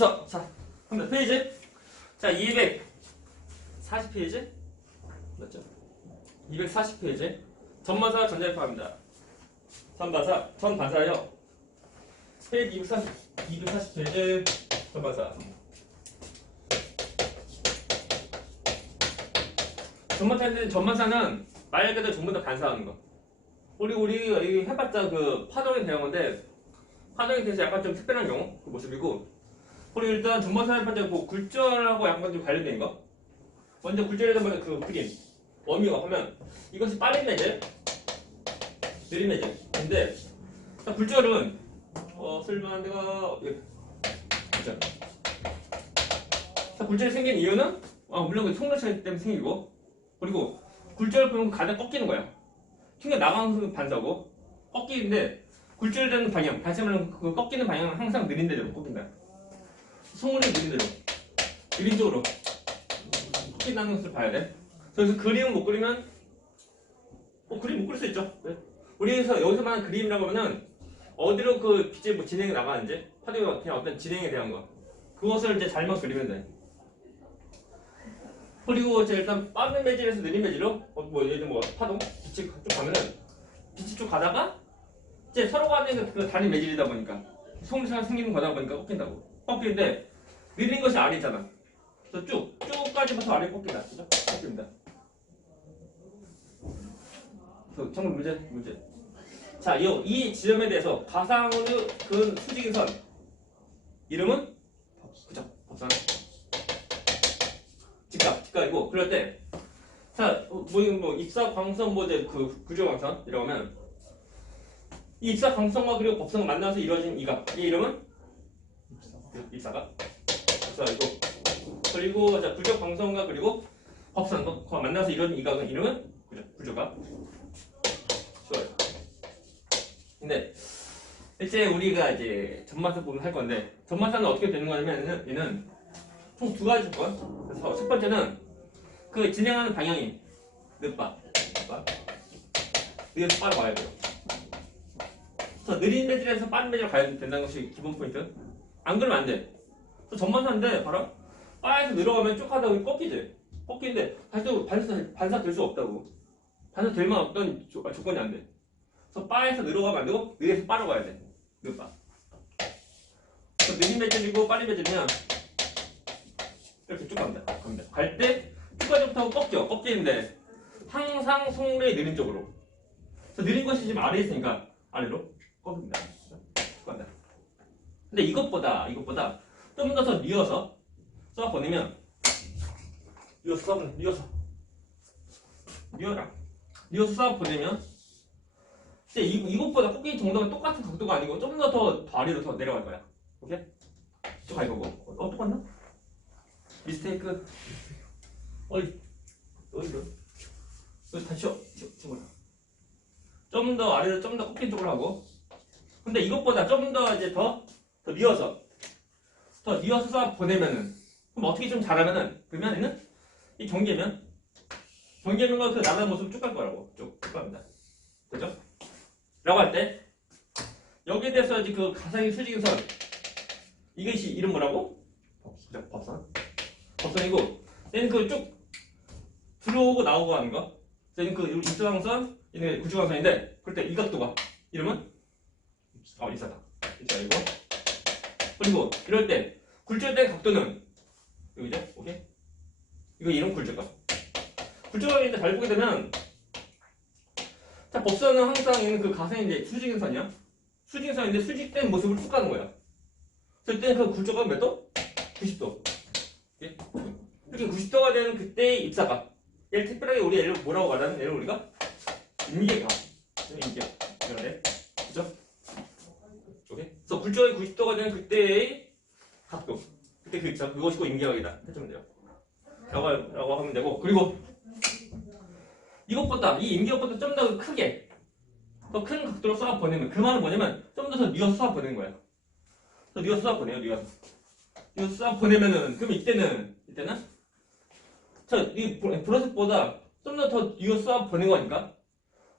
그쵸? 자, 몇 페이지? 자, 240페이지? 맞죠? 240페이지. 전반사 전자협합입니다. 전반사요. 페이지 240페이지 전반사. 전반사는 말 그대로 전부 다 반사하는 거. 우리가 해봤자 그 파동에 대한 건데, 파동에 대해서 약간 좀 특별한 경우, 그 모습이고, 우리 일단 전반사 해봤자 뭐 굴절하고 약간 좀 관련된 거. 먼저 굴절에 대한 그 그림, 워밍업 하면, 이것이 빠른 매질, 느린 매질인데, 굴절은, 쓸만한 데가, 굴절. 굴절이 생긴 이유는, 물론 그 속력 차이 때문에 생기고, 그리고 굴절을 보면 가장 꺾이는 거야. 튕겨 나가는 반사고 꺾이는데 굴절되는 방향, 다시 말하면 그 꺾이는 방향은 항상 느린 대로 꺾인다. 속력이 느린 대로, 느린 쪽으로 꺾인다는 것을 봐야 돼. 그래서 그림을 못 그리면 그림 못 그릴 수 있죠. 네. 우리에서 여기서 말하는 그림이라고 하면은 어디로 그 빛이 뭐 진행이 나가는지, 파동의 그냥 어떤 진행에 대한 거, 그것을 이제 잘만 그리면 돼. 그리고 이제 일단 빠른 매질에서 느린 매질로 예를 들면 파동 빛이 쭉 가면은 빛이 쭉 가다가 이제 서로 간에 그 다른 매질이다 보니까 속력차가 생기는 거다 보니까 꺾이는데 느린 것이 아래 있잖아. 그래서 쭉까지부터 아래 꺾인다. 그죠? 꺾입니다. 그래서 정말 문제. 자, 이 지점에 대해서 가상으로 그은 수직인 선 이름은 그죠? 법선. 직각이고, 그럴 때, 자, 입사 광선 그 구조 광선이라고 하면, 이 입사 광선과 그리고 법선과 만나서 이루어진 이각, 이 이름은 입사각. 그리고 자, 구조 광선과 그리고 법선과 만나서 이루어진 이각은 이름은 구조각. 좋아요. 근데 이제 우리가 이제 전반사 부분 할 건데, 전반사는 어떻게 되는 거냐면 얘는 총 두 가지일 거야. 그래서 첫 번째는 그 진행하는 방향이 몇 바. 여기서 빠르게 가야 돼요. 그래서 느린 매질에서 빠른 매질로 가야 된다는 것이 기본 포인트. 안 그러면 안 돼. 그래서 전반사인데 바로 바에서 내려가면 쭉 하다 보면 꺾이는데 다시 또 반사 될 수 없다고. 반사 될 만한 어떤 조건이 안 돼. 그래서 바에서 내려가면 안 되고 위에서 빠르게 가야 돼. 몇 바. 그래서 느린 매질이고 빠른 매질이면 이렇게 쭉 갑니다. 갈 때 끝까지부터 꺾이는데 항상 속력이 느린 쪽으로. 그래서 느린 것이 지금 아래에 있으니까 아래로 꺾입니다. 쭉 간다. 근데 이것보다 좀 더 뉘어서 써 보내면 뉘어서 써 보내면 이제 이것보다 꺾이는 정도가 똑같은 각도가 아니고 좀 더 아래로 더 내려갈 거야. 오케이? 쭉 갈 거고. 똑같나? 미스테이크. 어이 다시 쉬어. 좀 더 아래로 좀 더 꺾인 쪽으로 하고. 근데 이것보다 좀 더 이제 더 뉘어서 쏴 보내면은, 그럼 어떻게 좀 잘하면은, 그러면 얘는 이 경계면과 그 나가는 모습 쭉 갈 거라고. 쭉 갑니다. 그죠? 라고 할 때 여기에 대해서 이제 그 가상의 수직인 선, 이것이 이름 뭐라고? 법선이고, 얘는 그 쭉 들어오고 나오고 하는 거. 얘는 그 입사광선, 얘는 구주광선인데, 그럴 때 이 각도가 이름은 입사각. 입사이고. 그리고 이럴 때 굴절된 각도는 여기죠? 오케이? 이거 이름 굴절각. 굴절각인데 잘 보게 되면, 자, 법선은 항상 얘는 그 가상의 이제 수직인 선이야. 수직인 선인데 수직된 모습을 쭉 가는 거야. 그럴 때 그 굴절각은 몇 도? 90도. 오케이? 이렇게 90도가 되는 그때의 입사각. 얘를 특별하게 우리 얘를 뭐라고 말하는? 얘를 우리가 임계각. 그래. 그죠? 오케이? 그래서 굴절이 90도가 되는 그때의 각도. 그때 그 입사각. 그것이 꼭 임계각이다. 해주면 돼요. 라고 하면 되고. 그리고 이것보다, 이 임계각보다 좀 더 크게, 더 큰 각도로 쏴 보내면, 그 말은 뭐냐면 좀 더 뉘어서 쏴 보내는 거야. 뉘어서 쏴 보내요. 뉘어서 쏴 보내면은, 그럼 이때는 이 보라색보다 좀 더 뉘어서 쏴 보낸 거니까,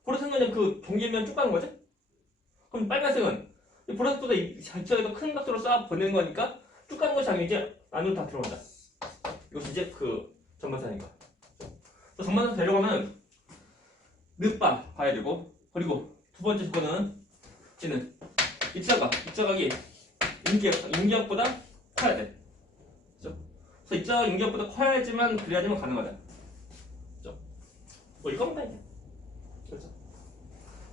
보라색은 그냥 그 경계면 쭉 가는 거지? 그럼 빨간색은 이 보라색보다 이 자체가 더 큰 각도로 쏴 보낸 거니까 쭉 가는 것이 아니고 이제 안으로 다 들어온다. 이것이 이제 그 전반선이니까. 전반선 데려가면 늦바 봐야 되고, 그리고 두 번째 조건은 찌는 입자각이 인기압보다 커야 돼. 그렇죠? 그래서 입자각 인기압보다 커야지만 그래야지만 가능하다. 그렇죠? 뭐 이겁니다 이제. 그렇죠?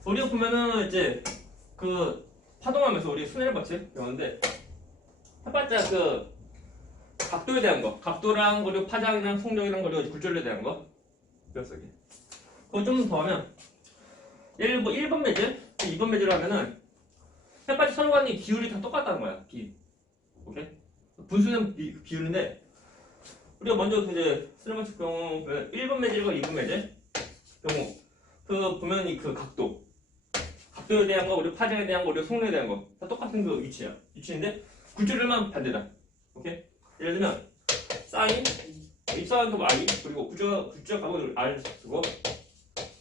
우리가 보면은 이제 그 파동하면서 우리 순회를 법칙 배웠는데 첫 번째 그 각도에 대한 거, 각도랑 그리고 파장이랑 속력이랑 그리고 굴절에 대한 거 배웠어 이게. 그거 좀 더 하면 예를 뭐 1번 매질, 2번 매질을 하면은 햇볕이 서로 간의 기울이 다 똑같다는 거야. 오케이? 분수는 비율인데 우리가 먼저 이제 쓰레마식 경우 1번 매질과 2번 매질 경우 그 보면 그 각도에 대한 거, 우리 파장에 대한 거, 우리 속력에 대한 거 다 똑같은 그 위치인데 굴절만 반대다. 오케이? 예를 들면 사인 입사한 그 i 그리고 굴절 값을 r 쓰고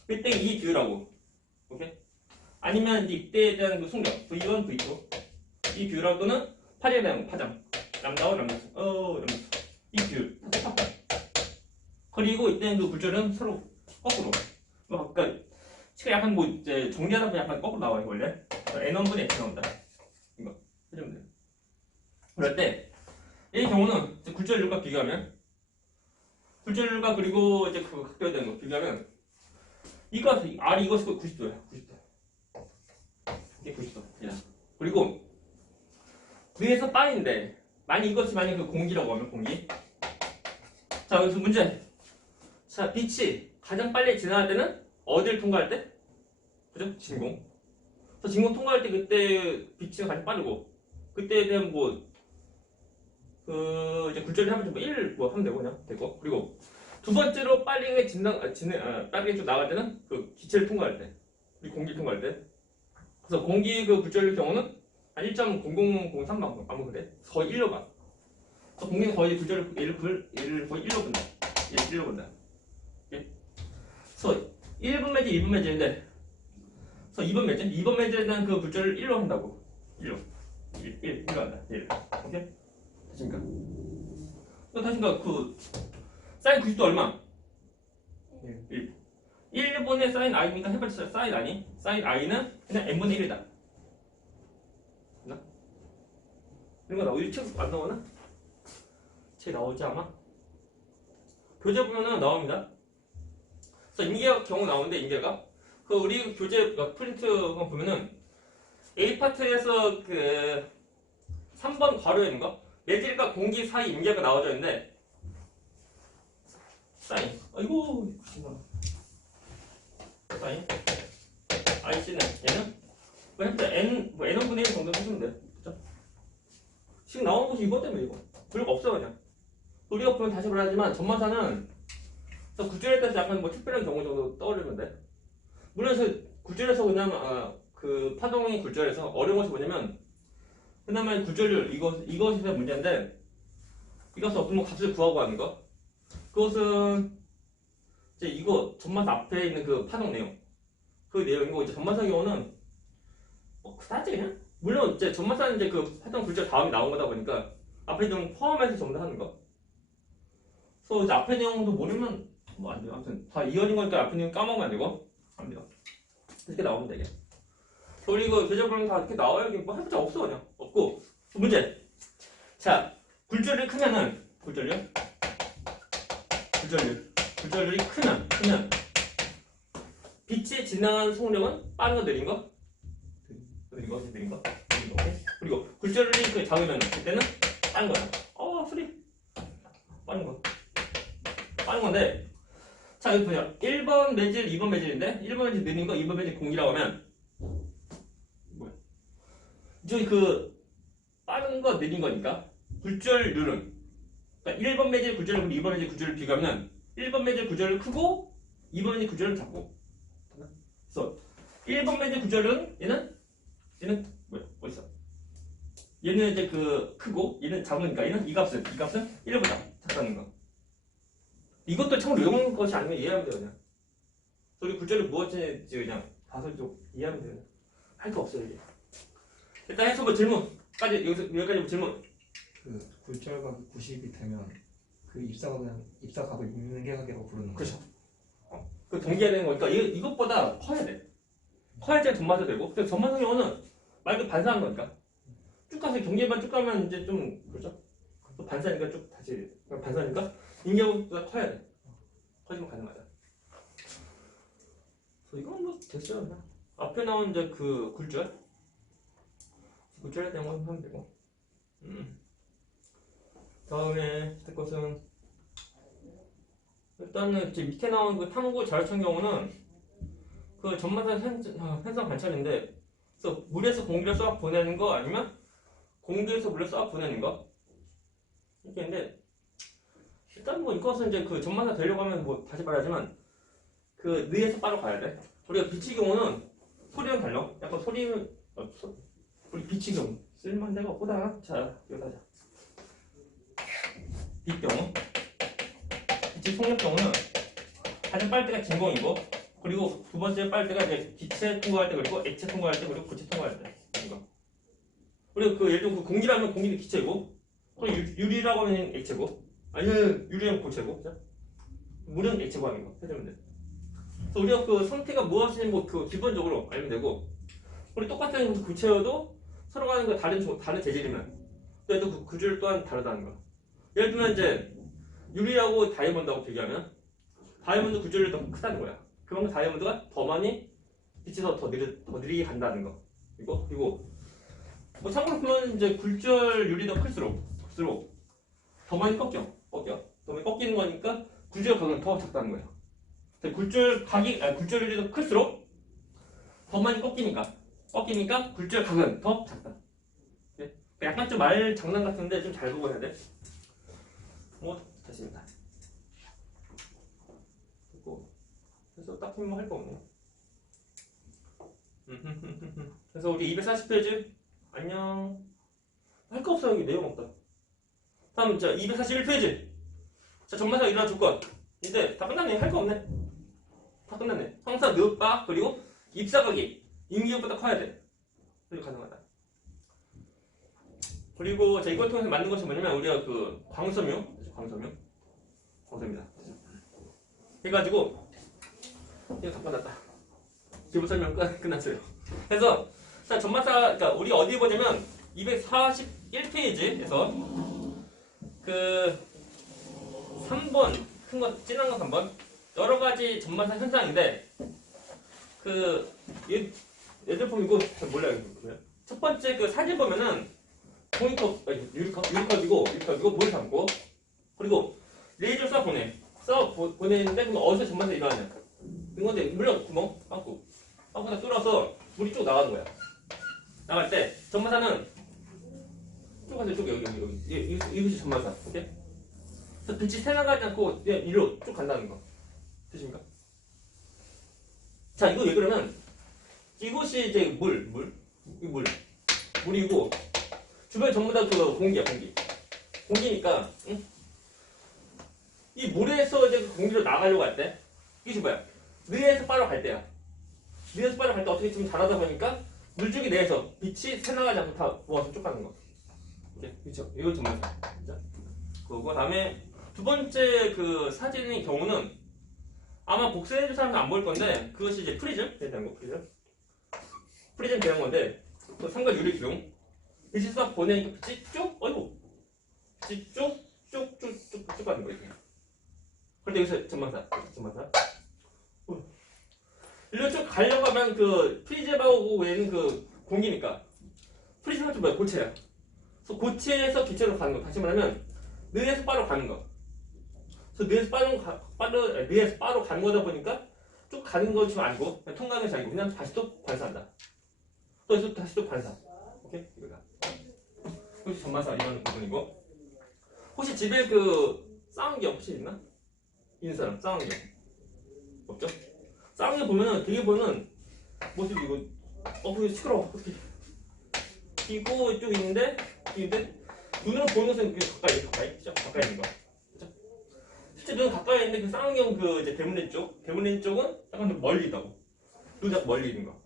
1대 2 비율하고 오케이? 아니면 이때에 대한 그 속력 V1, V2 이 비율하고 또는 파장에 대한 파장 람다와 람다수 이 비율 다 똑같다. 그리고 이때는 그 굴절은 서로 거꾸로 그러니까 시가 약간 뭐 이제 정리하다 보면 약간 거꾸로 나와요 원래. n1분의 x 나온다. 이거 해주면 돼요. 그럴 때 이 경우는 이제 굴절률과 비교하면 굴절률과 그리고 이제 그 각도에 대한 거 비교하면 이거 R이 이거 90도야. 90도. 이게 90도. 그리고 위에서 빵인데 만약 이것이 만약 그 공기라고 하면 공기. 자 여기서 문제. 자 빛이 가장 빨리 지나갈 때는 어디를 통과할 때? 그죠? 진공. 그래서 진공 통과할 때 그때 빛이 가장 빠르고 그때에 대한 뭐 그 이제 굴절을 하면 뭐 1 뭐 하면 되고 그냥 되고. 그리고 두 번째로 빠르게 빠르게 좀 나갈 때는 그 기체를 통과할 때, 우리 공기 통과할 때. 그래서 공기 그 굴절의 경우는 한 1.0003만 아무 그래 거의 1로 가. 그래서 공기는 거의 굴절을 거의 1로 본다. 1로 본다. 그래서 1분 매질, 2분 매질인데, 그래서 2번 매질에 대한 그 굴절을 1로 한다고. 1로 한다. 1. 오케이? 다시니까 그 사인 90도 얼마? 1. 1분의 사인 i니까 해봤자 사인 아니? 사인 i는 그냥 n분의 1이다. 이런 거 나오지? 책 안 나오나? 책 나오지 아마? 교재 보면은 나옵니다. 그래서 인계각 경우 나오는데 인계각 그 우리 교재 프린트 보면은 A 파트에서 그 3번 괄호에 있는 거 매질과 공기 사이 인계가 나와져 있는데 사인 아이고 사인 IC는 얘는 뭐 N분의 1 정도 쓰시면 돼요. 그쵸? 지금 나오는 것이 이거 때문에 이거 별거 없어 그냥. 우리가 보면 다시 말하지만 전마사는 굴절에 따라서 약간 뭐 특별한 경우 정도 떠올리면 돼. 물론 굴절에서 그냥 그 파동이 굴절해서 어려운 것이 뭐냐면 그나마 굴절률 이것이 문제인데 이것을 어떤 값을 구하고 하는 거 그것은 이제 이거 전마사 앞에 있는 그 파동 내용 그 내용이고 이제 전마사 경우는 그다지 그냥 물론 이제 전마사는 이제 그 파동 굴절 다음에 나온 거다 보니까 앞에 좀 포함해서 전부 다 하는 거. 그래서 이제 앞에 내용도 모르면 뭐 안 돼요. 아무튼 다 이어진 거니까 앞에 내용 까먹으면 안 되고 안 돼요. 이렇게 나오면 되게. 그리고 교재 보면 다 이렇게 나와요. 뭐 해보자 없어 그냥 없고. 문제. 자 굴절이 크면은 굴절률이 크면 빛이 지나가는 속력은 빠른 거 느린 거? 느린 거. 그리고 굴절률이 그 작으면 그때는 빠른 거야. 소리. 빠른 건데. 자 여기 보자. 1번 매질, 2번 매질인데 1번 매질 느린 거, 2번 매질 공기라고 하면 뭐야? 저기 그 빠른 거 느린 거니까 굴절률은 그러니까 1번 매질 굴절률 그리고 2번 매질 굴절률 비교하면 1번 매질 굴절률 크고 2번 매질 굴절률 작고. 그래서 1번 매질 굴절률은 얘는 뭐야? 어딨어? 얘는 이제 그 크고 얘는 작으니까 얘는 이 값은 1보다 작다는 거. 이것도 참 외우는 것이 아니면 이해하면 돼요 그냥. 우리 굴절이 무엇인지 그냥 봐서 좀 이해하면 돼요. 할 거 없어요 이게. 일단 해서 뭐 질문까지 여기까지 뭐 질문. 그 굴절각이 90이 되면 그 입사각을 인계각이라고 부르는 거예요. 그렇죠. 그 동기화 되는 거니까 이것보다 커야 돼. 커야지 전마사 되고. 근데 전마사 경우는 말 그대로 반사하는 거니까. 쭉 가서 경계만 쭉 가면 이제 좀 그렇죠. 또 반사니까 쭉 다시 반사니까 인계각보다 커야 돼. 커지면 가능하다. 그래서 이건 뭐 됐어요. 그냥. 앞에 나온 이제 그 굴절에 대한 거 하면 되고. 다음에 할 것은 일단은 이제 밑에 나온 그 탐구 자료청 경우는 그 전마사 현상 관찰인데, 그래서 물에서 공기를 쏘아 보내는 거 아니면 공기에서 물을 쏘아 보내는 거 이렇게 있는데, 일단 뭐 이것은 이제 그 전마사 되려고 하면 뭐 다시 말하지만 그 뇌에서 빠져 가야 돼. 우리가 빛의 경우는 소리랑 달라. 약간 소리는 우리 빛의 경우 쓸만한 데가 없다. 자 여기 하자. 빛 경우, 빛의 속력 경우는 가장 빠를 때가 진공이고, 그리고 두 번째 빠를 때가 이제 기체 통과할 때, 그리고 액체 통과할 때, 그리고 고체 통과할 때. 이거. 그리고 그 예를 들어 그 공기라면 공기는 기체고, 그리고 유리라고 하면 액체고, 아니면 유리는 고체고, 그죠? 물은 액체고 하는 거 해주면 돼. 그래서 우리가 그 상태가 무엇인지 뭐 그 기본적으로 알면 되고, 우리 똑같은 그 구체여도 서로 가는 거 다른 재질이면 그래도 그 구조를 또한 다르다는 거. 예를 들면 이제 유리하고 다이아몬드하고 비교하면 다이아몬드 구조율이 더 크다는 거야. 그만큼 다이아몬드가 더 많이 빛이 더 느리게 간다는 거. 그리고 뭐 참고로 그런 이제 굴절 유리 더 클수록 더 많이 꺾여. 더 많이 꺾이는 거니까 굴절 각은 더 작다는 거야. 굴절 유리 더 클수록 더 많이 꺾이니까 굴절 각은 더 작다. 네? 약간 좀 말 장난 같은데 좀 잘 보고 해야 돼. 뭐 됐습니다. 그래서 딱히 뭐 할 거 없네요. 그래서 우리 240페이지 안녕. 할 거 없어. 여기 내용 없다. 다음 자 241페이지. 자 전마사 일어나 줄 것. 이제 다 끝났네. 할 거 없네. 다 끝났네. 항상 느빠 그리고 입사각이 임기역보다 커야 돼. 그리고 가능하다. 그리고 자 이걸 통해서 만든 것이 뭐냐면 우리가 그 광섬유입니다. 해가지고 이거 다 끝났다. 기본 설명 끝났어요. 그래서 자 전마사 그러니까 우리 어디 보냐면 241페이지에서 그 3번 큰 거 진한 거 3번 여러 가지 전마사 현상인데 그 예를 보면 이거 잘 몰라요. 첫 번째 그 사진 보면은 유리컵이고 물을 담고 그리고 레이저 보내는데 그럼 어디서 전마사 일어나냐? 이건데 물론 구멍 빵꾸다 뚫어서 물이 쭉 나가는 거야. 나갈 때 전마사는 쭉 가서 쭉 여기 이것이 전마사. 오케이? 그래서 빛이 새나가지 않고 그냥 위로 쭉 간다는 거. 되십니까? 자 이거 왜 그러면 이것이 이제 물이고 주변 전부 다 그 공기니까 응? 이 물에서 이제 공기로 나가려고 할 때 이게 뭐야? 뇌에서 빠져갈 때야. 뇌에서 빠져갈 때 어떻게 좀 잘하다 보니까 물줄기 내에서 빛이 새나가지 않고 다 모아서 쭉 가는 거. 오케이? 그렇죠? 이거 정말 그거 다음에 두 번째 그 사진의 경우는 아마 복사해줄 사람은 안 보일 건데 그것이 이제 프리즘 되는 건데 그 삼각 유리 기둥 빛이 싹 보내니까 빛이 빛이 쭉 가는 거예요. 그런데 여기서 전마사 일로 쭉 가려고 하면 그 프리즘하고 외에는 그 공기니까 프리즘은 좀 뭐야? 고체야. 그래서 고체에서 기체로 가는 거. 다시 말하면 뇌에서 바로 가는 거. 그래서 뇌에서 바로 가는 거다 보니까 쭉 가는 거 좀 아니고 그냥 통과하는 자기고 그냥 다시 또 반사한다. 또 다시 또 반사. 오케이? 이거다. 혹시 전마사 이런 부분이고 혹시 집에 그 쌍안경 혹시 있나? 있는 사람 쌍안경 없죠? 쌍안경 보면은 되게 보면은 모습이 이거 그거 시끄러워. 어떻게 이거 이쪽 있는데 눈으로 보는 것은 가까이 있는 거. 그렇죠? 실제 눈 가까이 있는데 그 쌍안경 그 이제 대문렌 쪽은 약간 좀 멀리 있다고. 눈 자꾸 멀리 있는 거.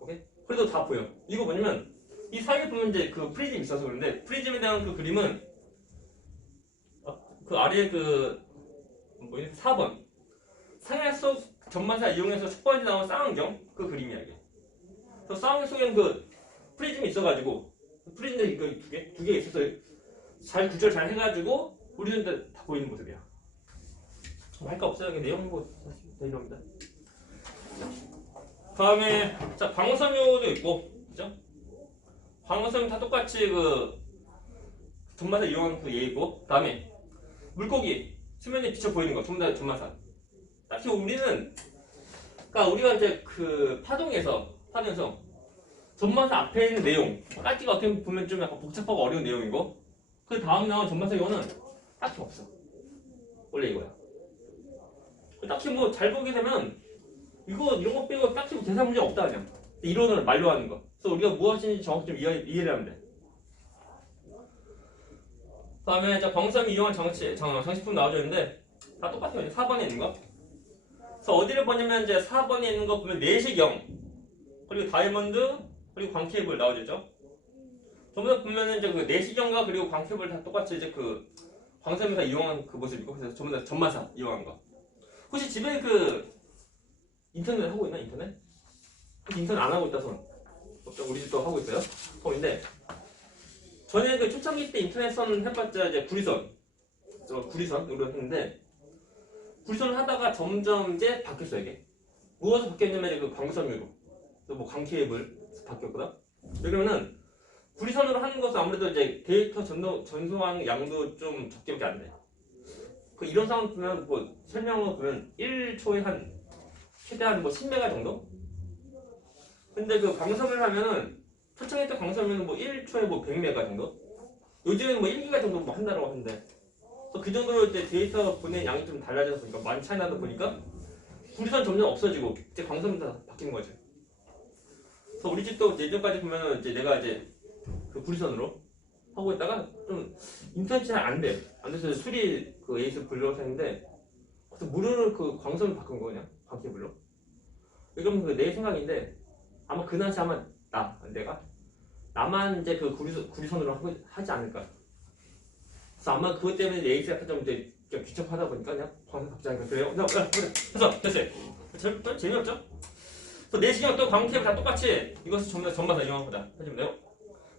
오케이? 그래도 다 보여. 이거 뭐냐면 이 사이에 보면 이제 그 프리즘이 있어서 그런데 프리즘에 대한 그 그림은 그 아래에 그 뭐지 4번 상향속 전반사 이용해서 첫 번째 나온 쌍안경 그 그림이야 이게. 그래서 쌍안경 속에는 그 프리즘이 있어가지고 프리즘도 이거 두 개 있어서 잘 구조를 잘 해가지고 우리는 다 보이는 모습이야. 할 거 없어요. 내용 뭐 이럽니다. 다음에 자 방사묘도 있고, 그죠? 방사묘 다 똑같이 그 전마사 이용한 그 예이고, 다음에 물고기 수면에 비쳐 보이는 거 전부 다 전마사. 딱히 우리는 그러니까 우리가 이제 그 파동에서 전마사 앞에 있는 내용 딱히가 어떻게 보면 좀 약간 복잡하고 어려운 내용이고, 그 다음 나온 전마사 이거는 딱히 없어. 원래 이거야. 딱히 뭐 잘 보게 되면 이런 거 빼고 딱히 뭐 계산 문제 없다 그냥. 이론을 만료하는 거. 그래서 우리가 무엇인지 정확히 좀 이해를 하면 돼. 다음에 이제 광섬이 이용한 장식품 나와져 있는데 다 똑같아요. 4번에 있는 거. 그래서 어디를 보냐면 이제 4번에 있는 거 보면 내시경 그리고 다이아몬드 그리고 광케이블 나와져 있죠. 전부 다 보면은 이제 그 내시경과 그리고 광케이블 다 똑같이 이제 그 광섬에서 이용한 그 모습이고, 그래서 전부 다 전마사 이용한 거. 혹시 집에 그 인터넷 하고 있나? 인터넷 안 하고 있다 손. 우리 집도 하고 있어요. 근데 전에 그 초창기 때 인터넷선 해봤자 이제 구리선으로 했는데, 구리선을 하다가 점점 이제 바뀌었어 이게. 무엇을 바뀌었냐면 이제 그 광선유로, 또 뭐 광케이블 바뀌었거든. 왜 그러면은 구리선으로 하는 것은 아무래도 이제 데이터 전송하는 양도 좀 적게밖에 안 돼. 그 이런 상황 보면 뭐 설명을 보면 1초에 한 최대한 뭐 10메가 정도? 근데 그 광선을 하면은 초창기 때 광선은 뭐 1초에 뭐 100메가 정도? 요즘은 뭐 1기가 정도 뭐 한다고 하는데, 그 정도로 이제 데이터 보낸 양이 좀 달라져서 보니까 많이 차이 나다 보니까 구리선 점점 없어지고 이제 광선이 다 바뀐 거죠. 그래서 우리 집도 예전까지 보면은 이제 내가 이제 그 구리선으로 하고 있다가 좀 인터넷이 잘 안 돼. 안 돼서 수리 그 에이스 불러서 했는데, 그래서 무료로 그 광선을 바꾼 거 그냥 광케이블로. 이건 그 내 생각인데 아마 그 당시 아마 나만 이제 그 구리선으로 하지 않을까. 그래서 아마 그것 때문에 에이스 약간 좀 이제 좀 귀찮하다 보니까 그냥 광선 바꾸자니까 그래요. 그래서 됐어요. 재미없죠? 그래서 내시경 또 광케이블 다 똑같이 이것을 전마사 이용한 거다 하시면 돼요.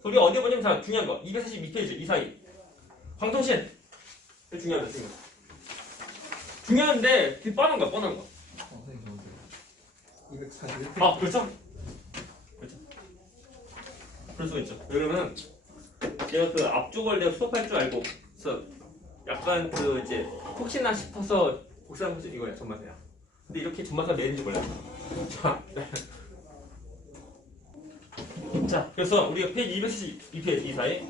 우리가 어디 보냐면 자 중요한 거 242페이지 이 사이 광통신 중요하다. 중요한데 그게 뻔한 거. 선생님 241페이지. 아 그렇죠. 그럴 수가 있죠. 왜냐면 내가 그 앞쪽을 내가 수업할 줄 알고 그래서 약간 그 이제 혹시나 싶어서 복사한 것이 이거야 전마사야. 근데 이렇게 전마사 내는지 몰라요. 자, 그래서 우리가 페이지 242페이지 이 사이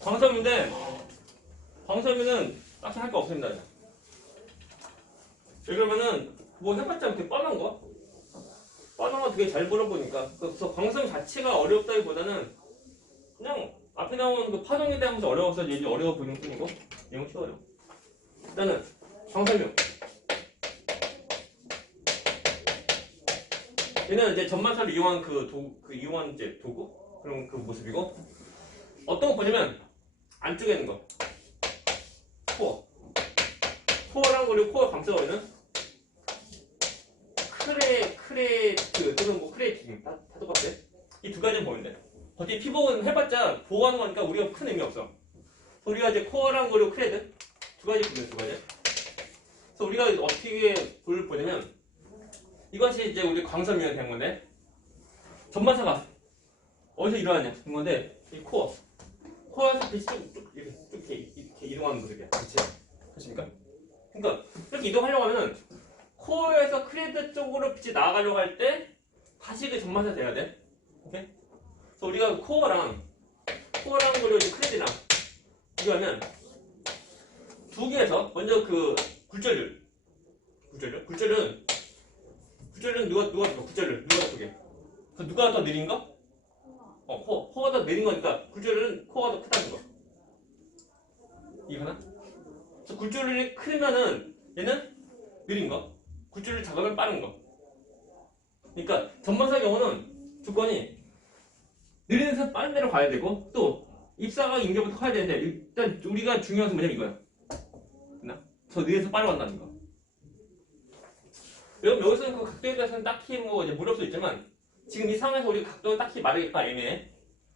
광섬유인데 광섬유는 딱히 할 거 없습니다. 왜 그러면은 뭐 해봤자 되게 뻔한 거 되게 잘 물어보니까. 그래서 광섬 자체가 어렵다기보다는 그냥 앞에 나온 그 파동에 대한 것이 어려워서 이제 어려워 보이는 뿐이고 내용 쉬워요. 일단은 광섬유 얘는 이제 전마사를 이용한 이용한 이제 도구 그런 그 모습이고, 어떤 거 보냐면 안쪽에 있는 거 코어랑 그리고 코어 감싸고 있는 크레이트 또는 뭐 크레이팅 다 똑같아. 이 두 가지는 보면 돼. 어차피 피복은 해봤자 보호하는 거니까 우리가 큰 의미 없어. 우리가 이제 코어랑 그리고 크레드 두 가지 보면 두 가지. 그래서 우리가 어떻게 보냐면 이것이 이제 우리 광섬유에 된 건데, 전마사가 어디서 일어나냐 된 건데, 이 코어에서 빛이 이렇게 이동하는 모습이야. 그치? 그렇습니까? 그러니까 이렇게 이동하려고 하면 코어에서 크레드 쪽으로 빛이 나아가려고 할 때 다시 그 전마사 돼야 돼. 오케이? 그래서 우리가 코어랑 그리고 이제 크레드랑 비교하면 두 개에서 먼저 그 굴절률은 누가 더 크게? 누가 더 느린 거? 코어가 더 느린 거니까 굴절률은 코어가 더 크다는 거. 이해가나? 그래서 굴절률이 크면은 얘는 느린 거, 굴절률이 작으면 빠른 거. 그러니까 전마사의 경우는 조건이 느린 데서 빠른 데로 가야 되고 또 입사각 인계부터 커야 되는데 일단 우리가 중요한 건 뭐냐면 이거야. 더 느려서 빠르게 간다는 거. 여기서는 그 각도에 대해서는 딱히 뭐 이제 물을 수 있지만 지금 이 상황에서 우리가 각도는 딱히 말하기가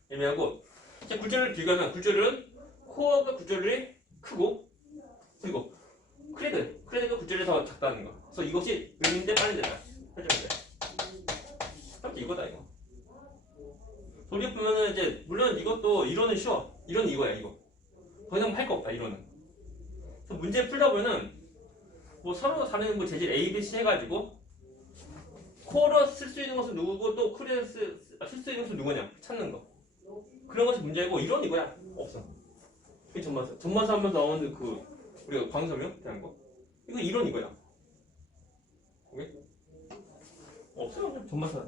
애매하고 이제 굴절을 비교하면 굴절은 코어가 굴절이 크고 그리고 크레드가 굴절이 더 작다는 거. 그래서 이것이 느린데 빠른 데다. 딱 이거다 이거. 우리 보면은 이제 물론 이것도 이론은 쉬워. 이론은 이거야 이거. 더 이상 할 거 없다 이론은. 그래서 문제 풀다 보면은 뭐 서로 다른 뭐 재질 A, B, C 해가지고 코어로 쓸 수 있는 것은 누구고 또 크레드 쓸 수 있는 것은 누구냐 찾는 거. 그런 것이 문제고 이론 이거야 없어. 이게 전마사 하면서 나오는 그 우리가 광설명 대한 거. 이거 이론 이거야. 오케이? 없어요 전마사.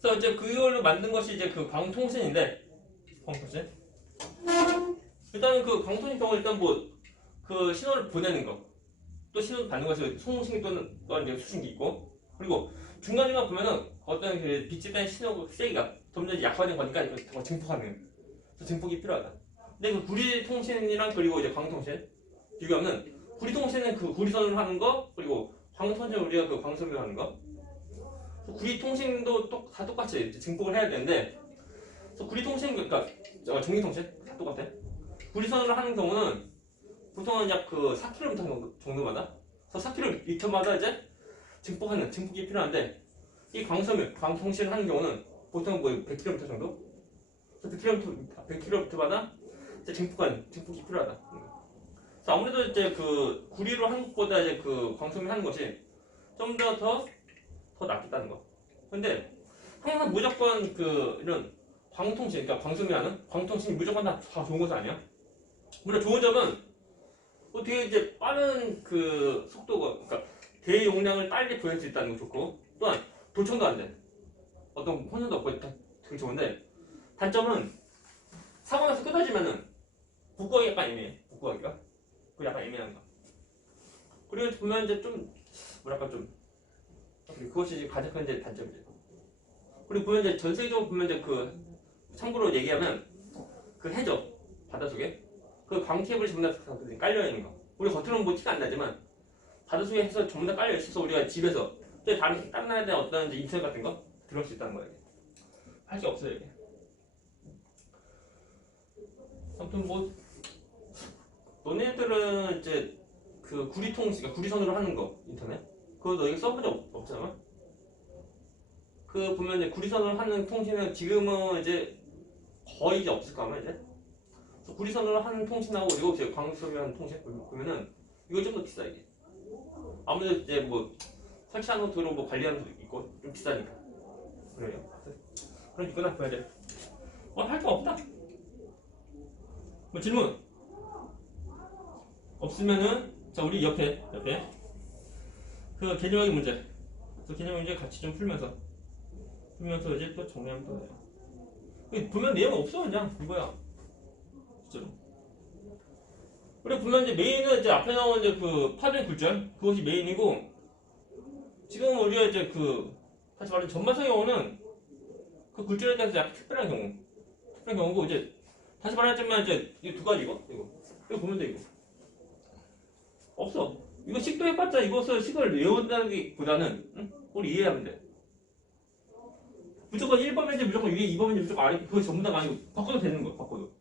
그래서 이제 그걸로 만든 것이 이제 그 광통신인데 광통신. 일단은 그 광통신 경우 일단 뭐 그 신호를 보내는 거, 또 신호를 받는 것이 송신기 또는 이제 수신기 있고, 그리고 중간중간 보면은 어떤 그 빛에 대한 신호 세기가 점점 약화된 거니까 이거 증폭하는, 그래서 증폭이 필요하다. 근데 그 구리 통신이랑 그리고 이제 광통신 비교하면 구리 통신은 그 구리선을 하는 거, 그리고 광통신은 우리가 그 광선을 하는 거. 구리 통신도 다 똑같이 증폭을 해야 되는데, 그래서 구리 통신 그러니까 전기 통신 다 똑같아. 구리선으로 하는 경우는 보통은 약 그 4km 정도마다, 그래서 4km마다 이제 증폭이 필요한데, 이 광통신을 하는 경우는 보통 뭐 100km 정도? 100km마다 이제 증폭이 필요하다. 그래서 아무래도 이제 그 구리로 하는 것보다 이제 그 광통신을 하는 것이 좀 더 낫겠다는 거. 근데 항상 무조건 그 이런 광통신, 그러니까 광선이라는 광통신이 무조건 다 좋은 것은 아니야. 물론 좋은 점은 어떻게 이제 빠른 그 속도가, 그러니까 대용량을 빨리 보낼 수 있다는 거 좋고, 또한 도청도 안 돼. 어떤 혼선도 없고 되게 좋은데, 단점은 사고 나서 끊어지면은 복구하기 약간 애매해. 복구하기가 그 약간 애매한 거. 그리고 보면 이제 좀 뭐랄까 좀 그것이 이제 가장 큰 이제 단점이죠. 그리고 보면 이제 전 세계적으로 보면 이제 그 참고로 얘기하면 그 해저 바닷속에 그 광케이블이 전부 다 깔려 있는 거. 우리 겉으로는 뭐 티가 안 나지만 바닷속에 해서 전부 다 깔려 있어서 우리가 집에서 또 다른 나라에 대한 어떤 이제 인터넷 같은 거 들을 수 있다는 거예요. 할 게 없어요 이게. 아무튼 뭐 너네들은 이제 그 구리선으로 하는 거 인터넷 그거 너희 써본 적 없잖아. 그 보면 이제 구리선으로 하는 통신은 지금은 이제 거의 이제 없을까 아마 이제. 그래서 구리선으로 하는 통신하고 그리고 이제 광선으로 하는 통신 보면은 이거 좀 더 비싸 이게. 아무래도 이제 뭐 설치하는 것도 뭐 관리하는 것도 있고 좀 비싸니까. 그래요. 그럼 이거나 봐야 돼. 할 거 없다. 뭐 질문 없으면은 자 우리 옆에 그 개념학의 문제. 그 개념 문제 같이 좀 풀면서 이제 또 정리하면 또 돼요. 보면 내용 없어 그냥 이거야. 진짜로. 우리 보면 이제 메인은 이제 앞에 나온 이제 그 파된 굴절 그것이 메인이고 지금 우리가 이제 그 다시 말하면 전반적인 경우는 그 굴절에 대해서 약간 특별한 경우고 이제 다시 말하자면 이제 이 두 가지고 이거 보면 돼 이거 없어. 이거 식도 해봤자 이것을 식을 외운다는 게 보다는 응? 우리 이해하면 돼. 무조건 1번인지 무조건 위에 2번인지 무조건 아래 그거 전부 다가 아니고 바꿔도 되는 거야. 바꿔도.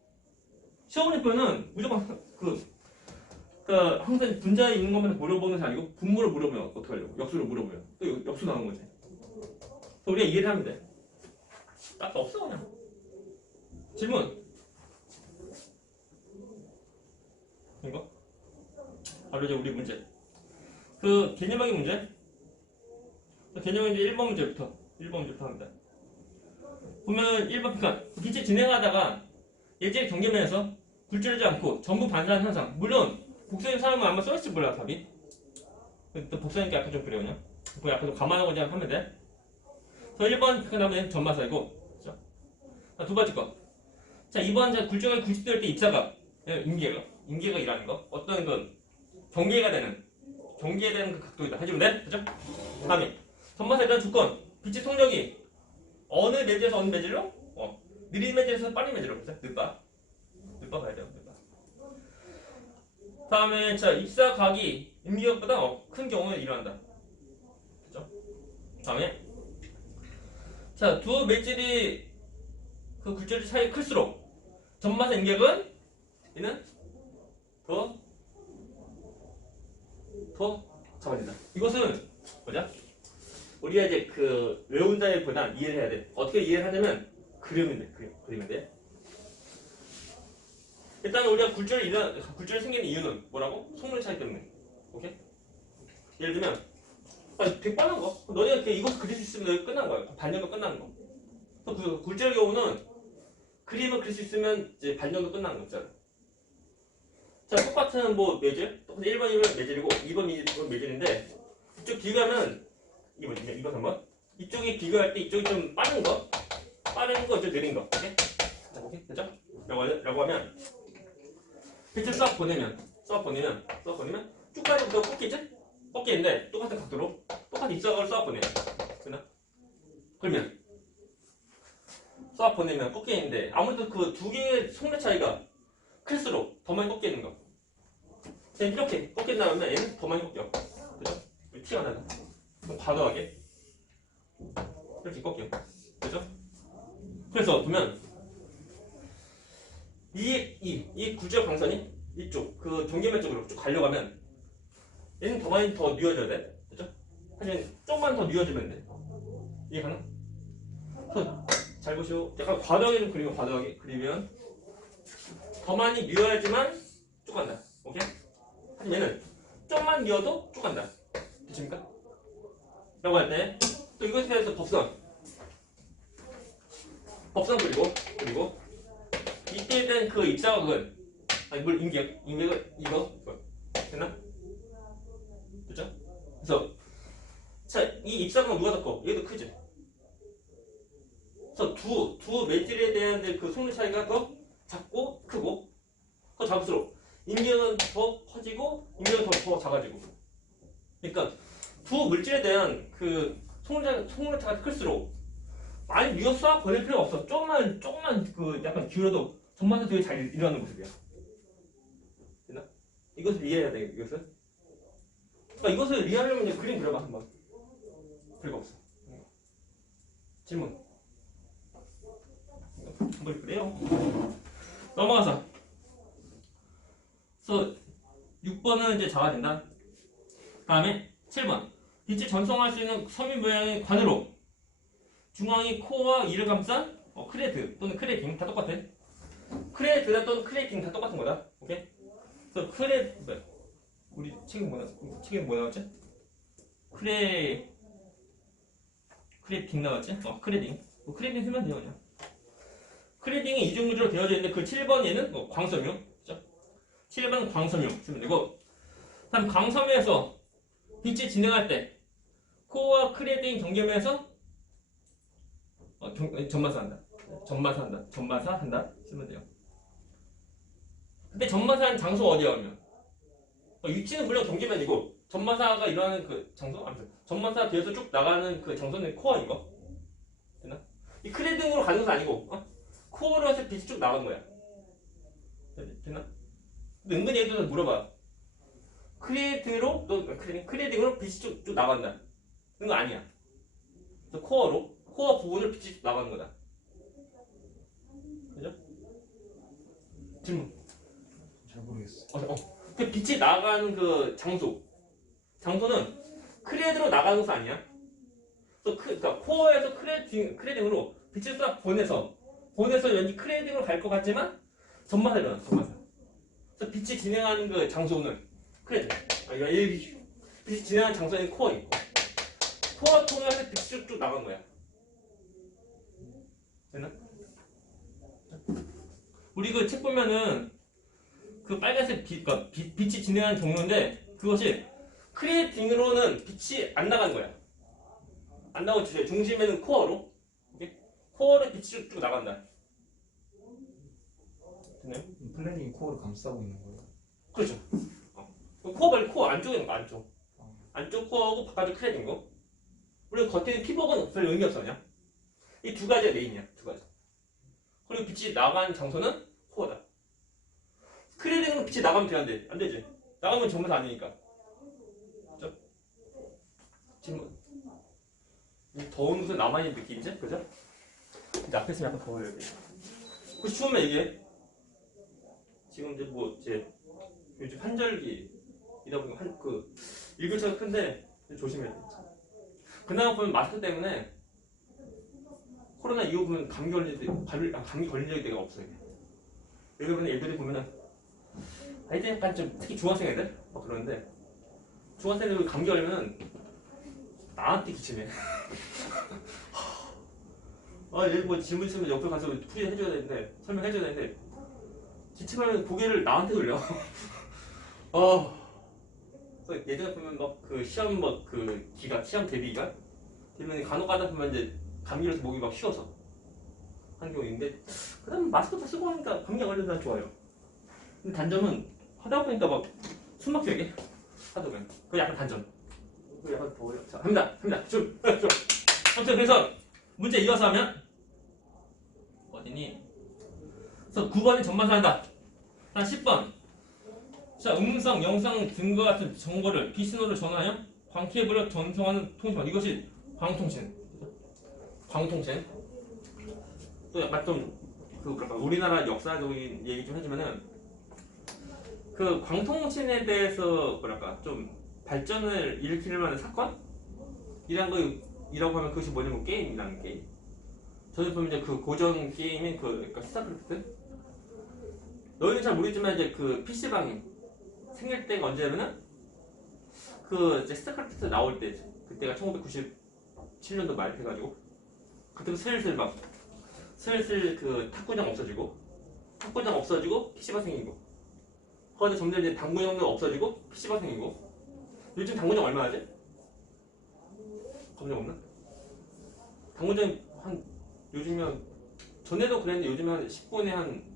시험문제표는 무조건 항상 분자에 있는 것만 물어보는 것이 아니고 분모를 물어보면 어떻게 하려고? 역수를 물어보면 또 역수 나오는 거지. 그래서 우리가 이해를 하면 돼. 딱 없어 그냥. 질문. 이거? 바로 이제 우리 문제. 그 개념학의 문제. 개념은 이제 1번 문제부터 합니다. 보면 1번 그러니까 빛이 진행하다가 예제 경계면에서 굴절하지 않고 전부 반사하는 현상. 물론 복사님 사람은 아마 써있을지 몰라 답이. 또 복사님께 약간 좀 그래요 그냥. 그거 약간 좀 감안하고 그냥 하면 돼. 그래서 1번 그 다음에 전마사이고. 자, 두 번째 거. 자 2번 자 굴절이 굴절될 때 입자가 임계각이라는 거. 어떤 건 경계가 되는 그 각도이다. 해주면 돼? 그죠? 다음에 전마사 일단 조건. 빛의 속력이 어느 매질에서 어느 매질로? 느린 매질에서 빠른 매질로. 그죠? 늦바 가야 돼요. 늦바. 다음에 자 입사각이 임기각보다 큰 경우에 일어난다. 그죠? 다음에 자 두 매질이 그 굴절 차이 클수록 전마사 임기각은 얘는 더 작아진다. 이것은 뭐냐? 우리가 이제 그 외운다기보다 이해를 해야 돼. 어떻게 이해를 하냐면 그리면 돼. 그리면 돼. 일단 우리가 굴절이 생기는 이유는 뭐라고? 속물 차이 때문에. 오케이? 예를 들면 되게 빠른 거. 너네가 이것을 그릴 수 있으면 끝난 거야. 반년도 끝나는 거. 그 굴절의 경우는 그림을 그릴 수 있으면 이제 반년도 끝나는 거 없잖아. 자, 똑같은 뭐 매질, 똑같은 1번이면 매질이고 2번 매질인데 이쪽 비교하면 2번, 3번 이쪽이 비교할 때 이쪽이 좀 빠른 거, 이쪽 느린 거. 오케이? 됐죠? 라고 하면 빛을 싹 보내면 쭉 가면부터 꺾이는데 똑같은 각도로 똑같은 입사각을 싹 보내요. 그러면 싹 보내면 꺾이는데 아무래도 그 두 개의 속내 차이가 클수록 더 많이 꺾이는 거. 이렇게 꺾인다면 얘는 더 많이 꺾여. 그죠? 티가 나죠? 좀 과도하게 이렇게 꺾여. 그죠? 그래서 보면 이 굴절 광선이 이쪽 그 종개면 쪽으로 쭉 가려고 하면 얘는 더 많이 더 뉘어져야 돼. 그죠? 하지만 좀만 더 뉘어지면 돼. 이해 가능? 잘 보시오. 약간 과도하게 좀 그리면 더 많이 뉘어야지만 쭉 간다. 오케이? 하지만 얘는 좀만 뉘어도 쭉 간다. 되십니까? 라고 할 때 또 이것에 대해서 법선 그리고 이때에 대한 그 입사각은 물 임객을 이거 됐나? 됐죠? 그래서 자, 이 입사각은 누가 더 커? 얘도 크지? 그래서 두 매질에 대한 그 속력 차이가 더 작고 크고 더 작을수록 임계는 더 커지고 임계는 더 작아지고. 그러니까 두 물질에 대한 그 속력 차이가 클수록 많이 뉘어서 보낼 필요가 없어. 조금만 그 약간 기울여도 전반전 되게 잘 일어나는 모습이야. 됐나? 이것을 이해해야 돼. 이것을. 그러니까 이것을 이해하려면 이제 그림 그려봐 한번. 별거 없어. 질문. 한번 그래요. 넘어가서. 그래서 6번은 이제 작아진다. 다음에 7번. 빛이 전송할 수 있는 섬유 모양의 관으로 중앙이 코와 이를 감싼 크레드 또는 크레딩 다 똑같아. 크레드다 또는 크레딩 다 똑같은 거다. 오케이? 그래서 우리 책에 뭐 나왔지? 크레딩 나왔지? 크레딩. 크레딩 쓰면 돼요 그냥. 크레딩이 이중구조로 되어져 있는데 그 7번 얘는 광섬유. 그죠? 7번 광섬유 쓰면 되고. 다음 광섬유에서 빛이 진행할 때 코어와 크레딩 경계면에서 전마사한다 쓰면 돼요. 근데 전마사한 장소가 어디야 그러면? 위치는 물론 경계면이고 전마사가 일어나는 그 장소? 아무튼 전마사 뒤에서 쭉 나가는 그 장소는 코어인 거. 됐나? 이 크레딩으로 가는 건 아니고 코어로 해서 빛이 쭉 나가는 거야. 됐나? 근데 은근히 얘들은 물어봐. 크레딩으로 빛이 쭉 나간다. 그건 아니야. 그래서 코어 부분을 빛이 나가는 거다. 그죠? 질문. 잘 모르겠어. 그 빛이 나가는 그 장소는 크레드로 나가는 것은 아니야. 그러니까 코어에서 크레딩으로 빛을 싹 보내서 왠지 크레딩으로 갈 것 같지만 전마사 일어나. 그래서 빛이 진행하는 그 장소는 크레드. 빛이 진행하는 장소는 코어이고 코어 통해서 빛이 쭉 나간 거야. 됐나? 우리 그 책 보면은 그 빨간색 빛이 진행하는 경로인데 그것이 크레딩으로는 빛이 안 나가는 거야. 안 나오고 중심에는 코어로. 코어로 빛이 쭉 나간다. 됐나요? 플래닝이 코어를 감싸고 있는 거예요. 그렇죠. 코어 말고 코어 안쪽에 있는 거 안쪽 코어하고 바깥쪽 크레딩 거. 물론 겉에 있는 피복은 별 의미 없어 그냥. 이 두 가지가 메인이야. 두 가지. 그리고 빛이 나간 장소는 코어다. 크릴링은 빛이 나가면 되는데 안 되지. 나가면 정말 아니니까. 그죠? 지금 더운 곳에 나만 있는 느낌이지? 그죠? 근데 앞에 있으면 약간 더워요 여기. 혹시 추우면 얘기해. 지금 이제 뭐 이제 요즘 한절기이다 보니까 일교차가 큰데 조심해야 돼. 그나마 보면 마스크 때문에 코로나 이후 보면 감기 걸릴 때가 없어요. 여기 보면 애들이 보면은 이제 약간 좀 특히 중학생 애들 막 그러는데 중학생들 감기 걸리면은 나한테 기침해. 얘 뭐 질문 있으면 옆에 가서 풀이 해줘야 되는데 설명해줘야 되는데 기침하면 고개를 나한테 돌려. 그래서 예전에 보면 막 그 시험 시험 대비기간 되면 간혹 가다 보면 이제 감기 걸려서 목이 막 쉬어서 하는 경우 있는데 그다음 마스크 다 쓰고 하니까 감기 안 걸려서 난 좋아요. 근데 단점은 하다 보니까 막 숨 막히게 하다 보면 그게 약간 단점. 그게 약간 더 어려워. 자, 합니다. 줄. 아무튼 그래서 문제 이어서 하면 어디니? 그래서 9번이 전반사한다. 한 10번. 자, 음성, 영상 등과 같은 정보를 비신호로 전하여 광케이블로 전송하는 통신망. 이것이 광통신. 또 약간 우리나라 역사적인 얘기 좀 해주면은 그 광통신에 대해서 좀 발전을 일으킬 만한 사건? 이라고 하면 그것이 뭐냐면 게임이라는 게임. 저는 보면 이제 그 고전 게임인 그러니까 스타크래프트. 너희는 잘 모르겠지만 이제 그 PC방이 생길 때가 언제냐면은 이제 스타크래프트 나올 때 그때가 1997년도 말 해가지고 그때부터 슬슬 그 탁구장 없어지고 PC방 생기고 거기서 점점 이제 당구장도 없어지고 PC방 생기고 요즘 당구장 얼마 하지? 검정 없나? 당구장 요즘이면 전에도 그랬는데 요즘에 한 10분에 한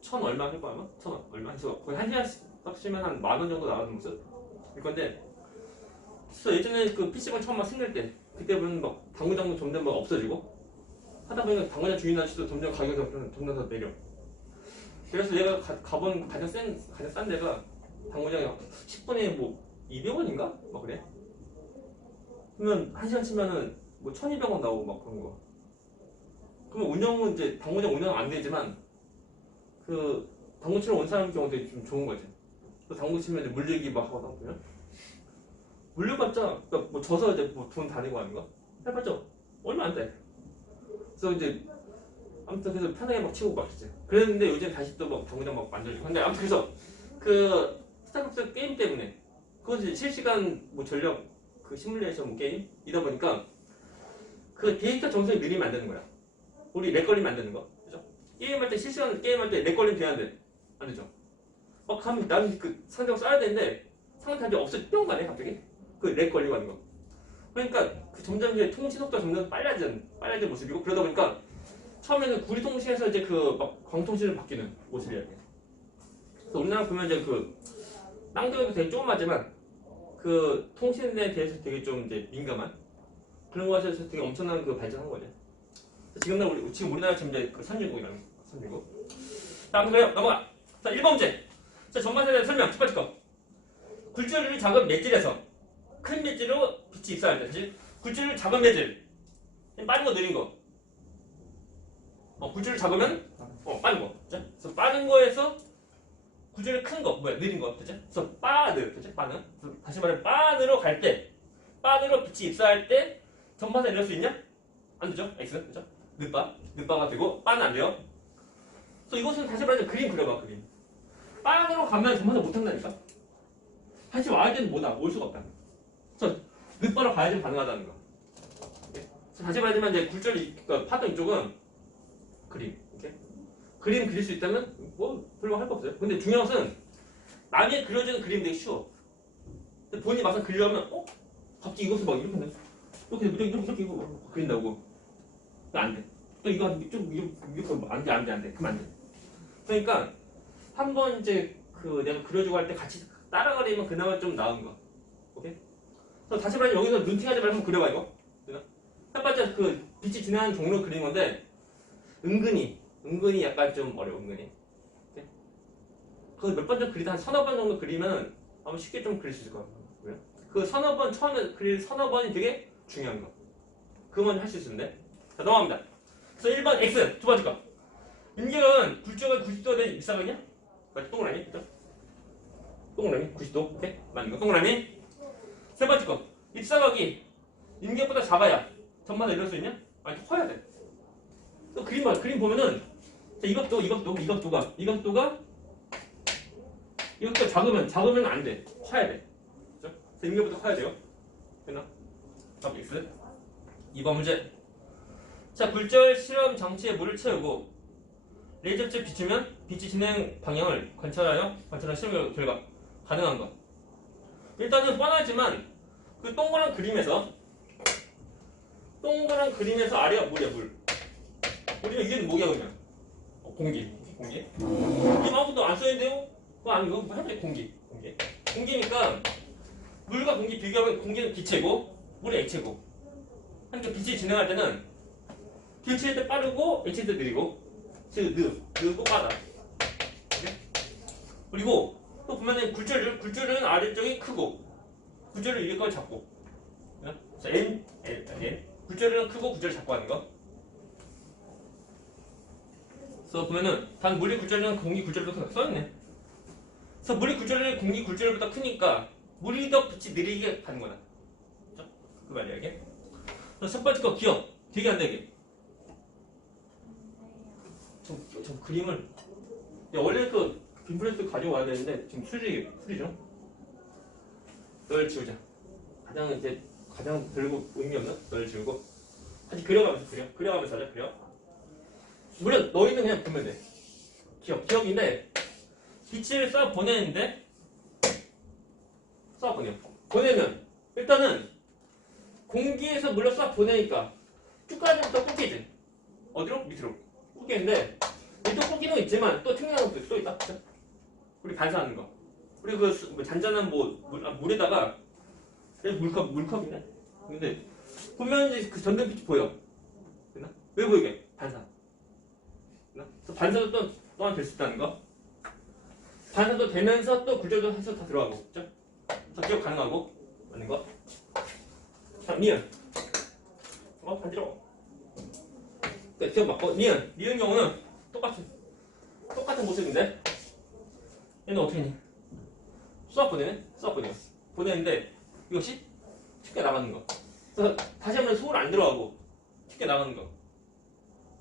1,000 얼마 할거 아마? 1,000원 얼마 해서 거의 한 시간씩 치면 한 10,000원 정도 나가는 모습? 그건데 그래서 예전에 그 PC방 처음 생길 때 그때 보면 막 당구장도 점점 없어지고 하다 보니까 당구장 주인 아저씨도 점점 가격이 점점 더 내려. 그래서 내가 가본 가장 싼 데가 당구장이 10분에 뭐 200원인가? 막 그래. 그러면 1시간 치면은 뭐 1,200원 나오고 막 그런 거. 그러면 운영은 이제 당구장 운영 안 되지만 그 당구 치러 온 사람 경우도 좀 좋은 거지. 또 당구 치면 이제 물리기 막 하고 보면 물려봤자 그러니까 뭐 져서 이제 뭐 돈 다 내고 하는 거 해봤자 얼마 안 돼. 그래서 이제 아무튼 그래서 편하게 막 치고 막 했지. 그랬는데 요즘 다시 또 막 당구장 막 만들고. 근데 아무튼 그래서 그 스타크래프트 게임 때문에 그것이 실시간 뭐 전력 그 시뮬레이션 뭐 게임이다 보니까 그 데이터 전송이 느리면 안 되는 거야. 우리 렉 걸리면 안 되는 거. 그죠? 게임할 때 실시간 게임할 때 렉 걸리면 돼야 돼. 안 되죠? 막 하면 나는 그 상대방 쏴야 되는데 상대방이 없어 뿅 가네 갑자기. 그 렉 걸리고 하는 거. 그러니까 그 점점 이제 통신 속도가 점점 빨라진 모습이고 그러다 보니까 처음에는 구리통신에서 이제 그 막 광통신으로 바뀌는 모습이야. 그래서 우리나라 보면 이제 그 땅덩이도 되게 조그마지만 그 통신에 대해서 되게 좀 이제 민감한 그런 것에 대해서 되게 엄청난 그 발전한 거죠. 지금 우리나라 지금 이제 그 선진국이라는 거. 선진국. 자, 그래요. 넘어가. 자, 1번 문제. 자, 전반세에 대한 설명. 첫 번째 거. 굴절률이 작은 맷질에서 큰 맷질로 빛이 입사할 때. 사실 굴절률 작은 맷질. 빠른 거 느린 거. 굴절률 작으면 빠른 거. 그죠? 그래서 빠른 거에서 굴절률 큰 거. 느린 거. 그죠? 그래서 빠르. 그죠? 빠르. 다시 말해 빠르로 갈 때. 빠르로 빛이 입사할 때 전반세 이럴 수 있냐? 안 되죠? X. 그죠? 늦바가 되고 빠는 안 돼요. 그래서 이것은 다시 말해서 그림 그려봐. 그림. 빠르로 가면 전반세 못 한다니까. 다시 와야 되는 올 수가 없다. 그래서 늦바로 가야지 가능하다는 거. 그래서 다시 말하자면 이제 그러니까 파동 이쪽은 그림. 이렇게. 그림 그릴 수 있다면 뭐 별로 할 거 없어요. 근데 중요한 것은 남이 그려주는 그림 되게 쉬워. 근데 본인이 막상 그리려면 갑자기 이것을 막 이렇게 이렇게 그린다고. 안 돼. 또 이거 이렇게 안 돼. 그럼 안 돼. 그러니까 한번 이제 내가 그려주고 할 때 같이 따라 그리면 그나마 좀 나은 거. 오케이? 그래서 다시 말하면 여기서 눈팅하지 말고 그려봐 이거. 해봤자 그 빛이 지나는 종로 그리는 건데 은근히 약간 좀 어려워 은근히. 그 몇 번 좀 그리다 한 서너 번 정도 그리면 아마 쉽게 좀 그릴 수 있을 것 같고요. 그 서너 번 처음에 그릴 서너 번이 되게 중요한 거. 그건 할 수 있는데. 자 넘어갑니다. 그래서 1번 X 두 번째 거. 인격은 굴절가 90도가 된 입사각이냐? 그러니까 동그라미 그죠? 동그라미 90도 오케이 맞는 거 동그라미. 세 번째 거 입사각이 인격보다 작아야 전마다 이럴 수 있냐? 아니 커야 돼. 또 그림 보면은 자, 이각도가 작으면 안 돼. 커야 돼. 그죠? 그래서 인격보다 커야 돼요. 됐나? 답 X. 2번 문제. 자 굴절 실험 장치에 물을 채우고 레이저빛을 비추면 빛이 진행 방향을 관찰한 실험 결과 가능한 거. 일단은 뻔하지만 그 동그란 그림에서 아래가 물이야 물. 우리는 위에는 뭐야 그러면? 공기. 이 아무것도 안 써있는데요? 그거 아니고 뭐 해보자 공기니까 물과 공기 비교하면 공기는 기체고 물이 액체고. 그러니까 빛이 진행할 때는 기체일 때 빠르고 액체일 때 느리고 느고 빠르다. 그리고 또 보면은 굴절은 아래쪽이 크고 굴절을 위에까지 작고. 자 N 굴절은 크고 굴절을 작고 하는 거. 그래서 보면은 단 물리 굴절은 공기 굴절보다 써있네. 그래서 물리 굴절은 공기 굴절보다 크니까 물이 더 빛이 느리게 가는 거다. 그죠? 그 말이야 이게. 그래서 첫 번째 거 기억 되게 안 되게. 저 그림을 야, 원래 그 빈프레스 가져와야 되는데 지금 수리죠. 널 지우자. 가장 별로 의미 없는 널 지우고 다시 그려가면서 하자. 물론 너희는 그냥 보면 돼. 기억인데 빛을 쏴 보내면 일단은 공기에서 물로 쏴 보내니까 쭉가지부터 꺾이지. 어디로? 밑으로 꺾이는데 밑으로 꺾이는 거 있지만 또 튕겨나는 것도 또 있다. 그쵸? 우리 반사하는 거. 우리 그 잔잔한 물에다가 물컵이네. 근데 보면 이제 그 전등빛이 보여. 됐나? 왜 보이게? 반사. 반사도 또한 될 수 있다는 거. 반사도 되면서 또 굴절도 해서 다 들어가고, 그죠? 더 기억 가능하고, 맞는 거. 자, 니은. 간지러워. 기억 맞고, 니은 경우는 똑같은 모습인데, 얘는 어떻게 했니? 수학 보내는데, 이것이 쉽게 나가는 거. 그래서 다시 한번 소울 안 들어가고, 쉽게 나가는 거.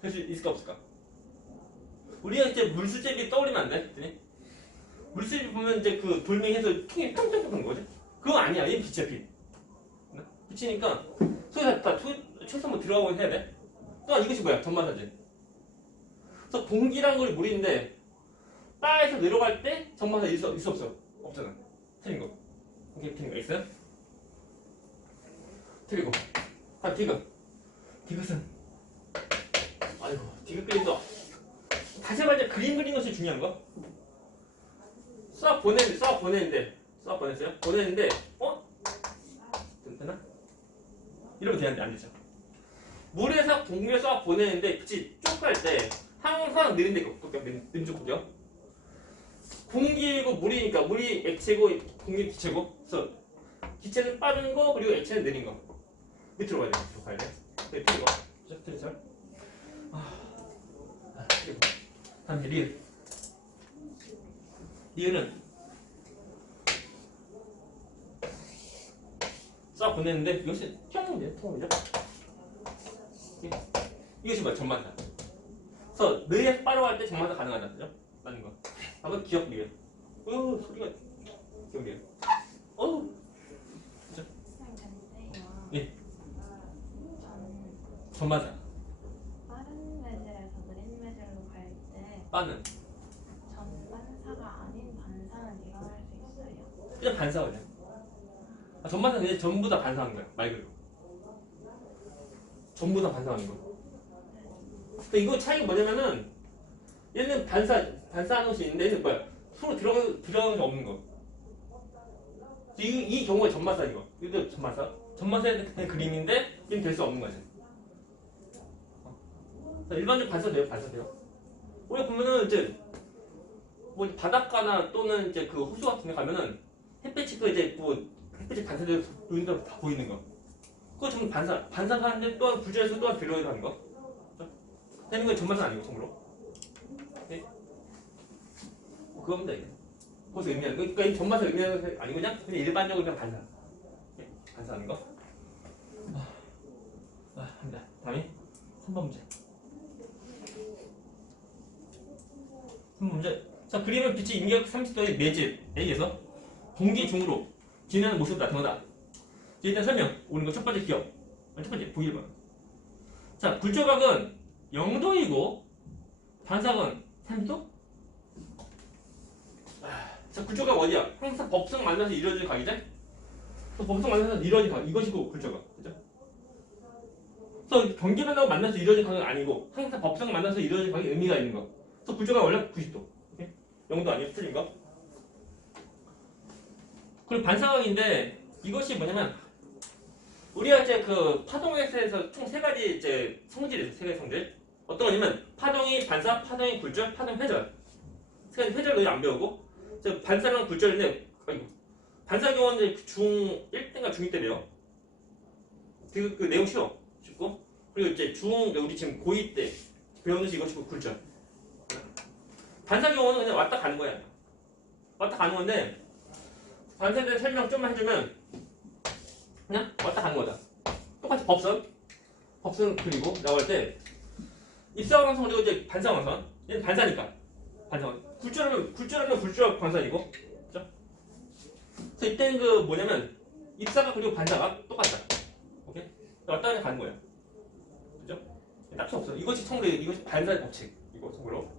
될 수 있을까, 없을까? 우리가 이제 물수제비 떠올리면 안 돼? 물수제비 보면 이제 그 돌멩이에서 통이 텅텅 끓는 거지? 그거 아니야. 얘는 빛이야, 빛. 빛이니까 소리 다 최소 들어가고 해야 돼. 또한 이것이 뭐야? 전마사지. 그래서 공기란 걸 물인데 바에서 내려갈 때 전마사 있어 없어? 없잖아. 틀린 거. 이게 틀린 거 있어요? 틀리고. 디귿은 아이고 디귿 그림도 다시 말해 그림 그리는 것이 중요한 거. 쏴 보내는데 됐나? 이러면 되는데 안 되죠. 물에서 공기에 쏴 보내는데 빛이 쭉 갈 때 항상 느린데 느림쪽 구겨. 공기고 물이니까 물이 액체고 공기 기체고. 그래서 기체는 빠른 거 그리고 액체는 느린 거. 밑으로 가야 돼. 밑으로 가야 돼. 네, 틀린 거. 틀린 그리고 다음에 리을은 쏴 보내는데 이것이 통이죠. 이것이 뭐야? 전마사. 그래서 뇌에서 빠르고 때 전마사 가능하다. 그죠? 맞는 거. 답은 기억 리을. 소리가 기억 리을. 그죠? 예. 전마사. 빠른 매질에서 느린 매질로 갈 때 빠는 전반사가 아닌 반사는 일어날 수 있어요. 그냥 반사 그냥. 전마사는 그냥 전부 다 반사하는 거야. 말 그대로. 전부 다 반사하는 거. 근데 이거 차이가 뭐냐면은 얘는 반사하는 것이 있는데 얘는 뭐야? 서로 들어가는 게 없는 거. 이 경우가 전마사 이거. 이것도 전마사의 그림인데 얘는 될 수 없는 거지. 일반적 반사돼요, 반사돼요. 우리가 보면은 이제 뭐 바닷가나 또는 이제 그 호수 같은 데 가면은 햇빛이 그 이제 뭐 햇빛이 반사돼서 보이는 대로 다 보이는 거. 그거 전부 반사가 하는데 또한 불자에서 또한 배려를 하는 거. 되는 건 전반사 아니고 참고로. 네? 그겁니다 이게. 그것도 의미하는 거. 그러니까 이 전반사 의미하는 거 아니고 그냥 일반적으로 그냥 반사. 네? 반사하는 거. 합니다. 다음이 3번 문제. 3번 문제. 자, 그림은 빛이 인격 30도의 매질 A에서 공기 중으로 진행하는 모습을 나타낸다. 일단 설명. 오는 거 첫 번째 기억. 첫 번째 보기 1번. 자, 굴절각은 0도이고 반사각은 30도? 자, 굴절각 어디야? 항상 법성 만나서 이루어질 각이죠? 법성 만나서 이루어질 각. 이것이고 굴절각. 그죠? 그래서 경계변하고 만나서 이루어진 각은 아니고 항상 법성 만나서 이루어진 각이 의미가 있는 거. 그래서 굴절각 원래 90도. 0도 아니에요? 틀린 거. 그리고 반사각인데 이것이 뭐냐면 우리가 이제 그 파동에서에서 총 세 가지 이제 성질이 있어요. 세 가지 성질. 어떤 거냐면 파동이 반사, 파동이 굴절, 파동 회절. 세 가지 회절 너희 안 배우고 반사랑 굴절인데 반사 경우는 중 1등과 중2 때 배워. 그 내용 쉬워. 쉽고. 그리고 이제 우리 지금 고2 때 배우는 것이 이것이고 굴절. 반사 경우는 그냥 왔다 가는 거야. 왔다 가는 건데 반사에 대한 설명 좀만 해주면 그냥 왔다 가는 거다. 똑같이 법선 그리고 나올 때 입사광선 그리고 이제 반사광선 얘는 반사니까 반사광선 굴절하면 굴절 광선이고 그죠? 그래서 이때는 그 뭐냐면 입사각 그리고 반사각 똑같다. 오케이? 왔다 갔다 가는 거예요. 그죠? 딱히 없어. 이것이 참고로 이것이 반사의 법칙. 이거 참고로.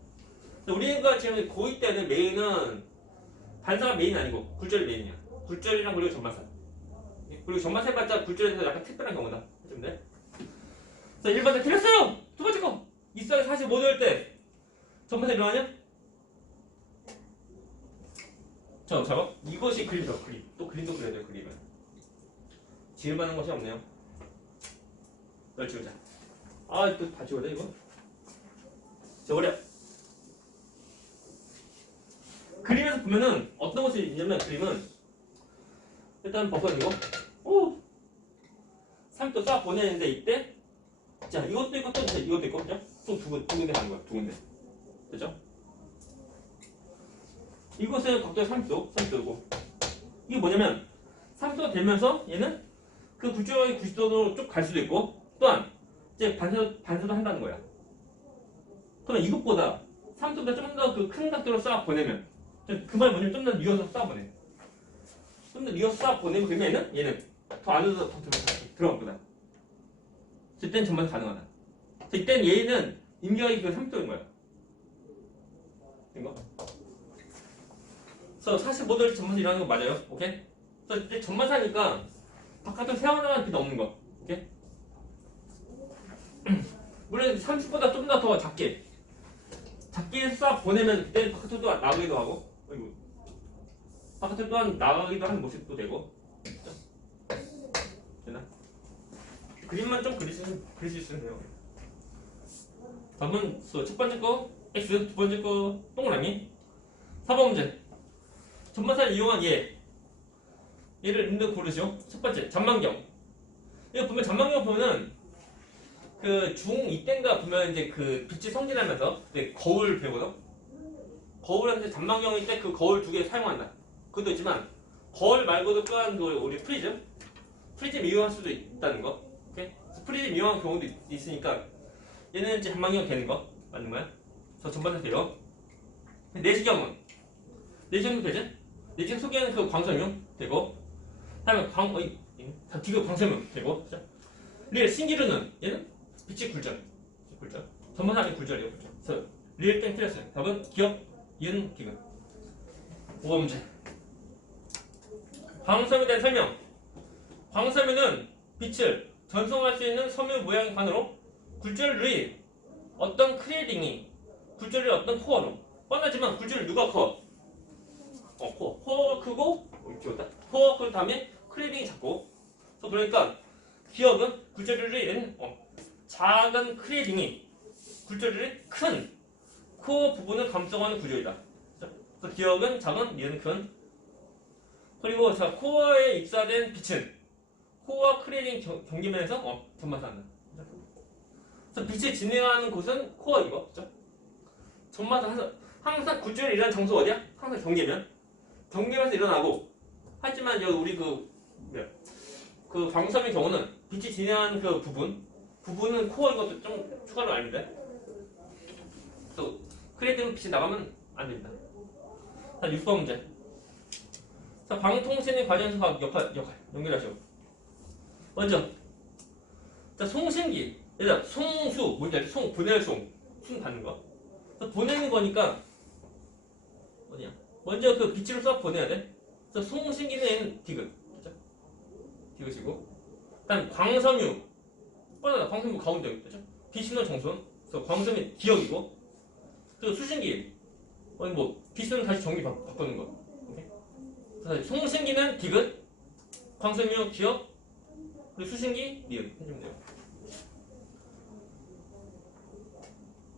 우리가 지금 고2 때는 메인은 반사가 메인 아니고 굴절이 메인이야. 굴절이랑 그리고 전반사. 그리고 전반사 해봤자 굴절에서 약간 특별한 경우다. 해주면 돼. 자, 1번에 틀렸어요! 두 번째 거! 입사가 45도 할 때 전반사 일어나냐? 자, 작업. 이것이 그림이죠, 그림. 또 그림도 그려야 돼요, 그림은. 지음하는 것이 없네요. 널 지우자. 아, 또 다 지워야 돼, 이거? 지워버려. 그림에서 보면은 어떤 것이 있냐면 그림은 일단 버섯이고 3도 싹 보내는데 이때 자 이것도 있고 또 이것도 있고 그죠? 또 두 군데 가는 거야. 두 군데. 그죠? 이것은 각도가 30도고 이게 뭐냐면 30도 되면서 얘는 그 굴절각이 90도로 쭉 갈 수도 있고 또한 이제 반사도 한다는 거야. 그러면 이것보다 30도보다 좀 더 그 큰 각도로 싹 보내면 그 말 뭐냐면 좀 더 미어서 싹 보내. 좀 더 미어서 싹 보내면 그러면 얘는 더 안으로 더 들어갈 거다. 이때는 전반사 가능하다. 이때는 얘는 인격이 그 30도인 거야. 된 거? 그래서 45도를 전반사 일어나는 거 맞아요. 오케이? 그래서 이제 전반사니까 바깥으로 새어나가는 빛 없는 거. 오케이? 물론 30보다 좀 더 작게 싹 보내면 그때 바깥으로 또 나가기도 하고 바깥으로 또한 나가기도 하는 모습도 되고 되나? 그림만 좀 그릴 수 있으면 돼요. 답은 첫 번째 거 X, 두 번째 거 동그라미 4번 문제 전반사를 이용한 얘를 있는 고르시오. 첫 번째 잔망경. 이거 보면 잔망경 보면은 그 중2 때인가 보면 이제 그 빛이 성진하면서 거울 배우거든. 거울한테 잔망경일 때 그 거울 두 개 사용한다. 그것도 있지만 거울 말고도 또한 그 우리 프리즘 이용할 수도 있다는 거. 오케이? 프리즘 이용한 경우도 있으니까 얘는 이제 잔망경 되는 거 맞는 거야. 그래서 전반사 돼요. 내시경은 되지? 내시경 소개하는 그 광선용 되고 다음에 디귿 광선용 되고 리얼 신기루는 얘는 빛이 굴절. 전반사 아닌 굴절이에요. 그래서 리얼 땡 틀렸어요. 답은 기억, 이은, 기근. 5번 문제. 광섬에 대한 설명. 광섬에는 빛을 전송할 수 있는 섬유 모양의 관으로 굴절의 어떤 크레딩이 굴절의 어떤 코어로 뻔하지만 굴절을 누가 커? 코어가 크고 코어가 큰 다음에 크레딩이 작고 그러니까 기억은 굴절의 작은 크레딩이 굴절이 큰 코어 부분을 감싸고하는 구조이다. 그래서 기억은 작은, 니은 큰. 그리고 자 코어에 입사된 빛은 코어 크리링 경계면에서 전마사한다. 그래서 빛이 진행하는 곳은 코어이고, 그렇죠? 전마사 항상 굴절이 일어나는 장소 어디야? 항상 경계면. 경계면에서 일어나고. 하지만 여기 우리 그 광섬의 경우는 빛이 진행하는 그 부분은 코어 이것도 좀 추가로 아닌데. 또 크레딧 빛이 나가면 안 됩니다. 자, 6번 문제. 자, 방통신의 과정에서 역할 연결하시오. 먼저, 자, 송신기. 일단 송수 뭔지 알지? 보낼 순 받는 거. 보내는 거니까 어디야? 먼저 그 빛으로 써 보내야 돼. 그래서 송신기는 디귿, 그렇죠? 디귿이고, 그다음 광섬유. 뻔하다. 광섬유 가운데, 그렇죠? 빛은 정선. 그래서 광섬이 기억이고, 그리고 수신기. 빛은 다시 정리 바꾸는 거. 오케이? 그래서 송신기는 디귿, 광섬유 기억, 그리고 수신기 니은 해주면 돼요.